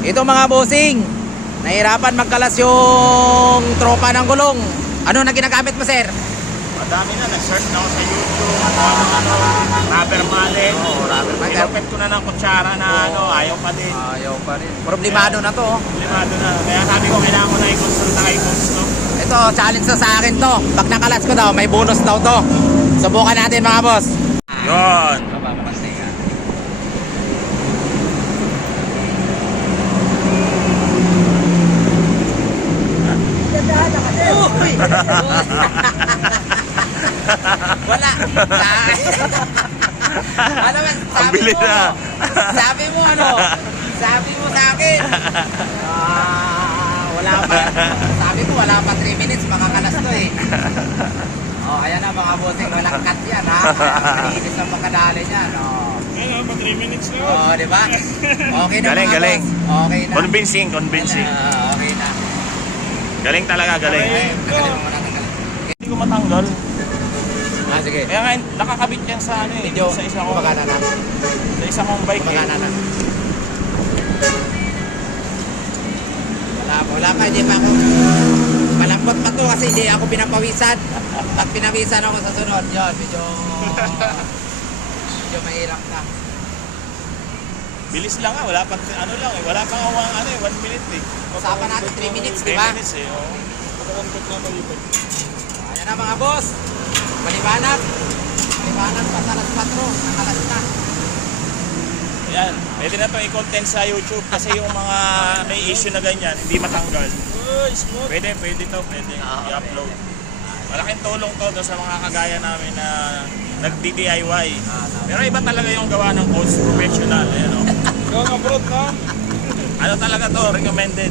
Ito mga bossing, nahirapan magkalas yung tropa ng gulong. Ano na ginagamit mo, sir? Madami na, nag-search na ako sa YouTube, rubber mallet. Rubber mallet. Kinupit ko na ng kutsara na ayaw pa din. Ayaw pa rin. Problemado na to. Problemado na. Kaya sabi ko, kailangan ko na i-consulta kay Gusto. Ito, challenge na sa akin to. Pag nakalas ko daw, may bonus daw to. Subukan natin mga boss. Yun. Wala. Ano ba? Ang bilis na. Sabi mo ano? Sabi mo sa akin. Wala pa. Sabi ko wala pa 3 minutes makakalas to eh. Oh, ayan na mga bossing, walang cut yan ha. Malinis ang makadali niyan. Oh. Ngayon, pa 3 minutes na. Oh, di ba? Okay na Galing, mga galing. boss. Okay na. Convincing. Okay na. Galing talaga, galing. Tagalin mo muna, tagalin. Hindi ko matanggal. Sige. Kaya nga, nakakabit yan sa ano eh. Medyo Sa isa kong, kumagana na. sa isa kong bike Kumagana eh. na. Wala pa, hindi pa ako. Malambot pa to kasi hindi ako pinapawisan. Pag pinawisan ako sa sunod, yun, medyo mahirap na. Bilis lang wala pa, ano lang eh. Wala pang ano eh, 1 minute eh. Usapan natin 3 minutes, di 3 ba? minutes eh, oo. Ayan na mga boss. Malibanag. Malibanag pa sa alas 4. Nakalas na. Yan, pwede na itong i-content sa YouTube kasi yung mga may issue na ganyan, hindi matanggal. Pwede to, pwede i-upload. Malaking tulong to doon sa mga kagaya namin na nag-DIY. Pero iba talaga yung gawa ng coach professional. Ayan, oh. Ano talaga to, recommended.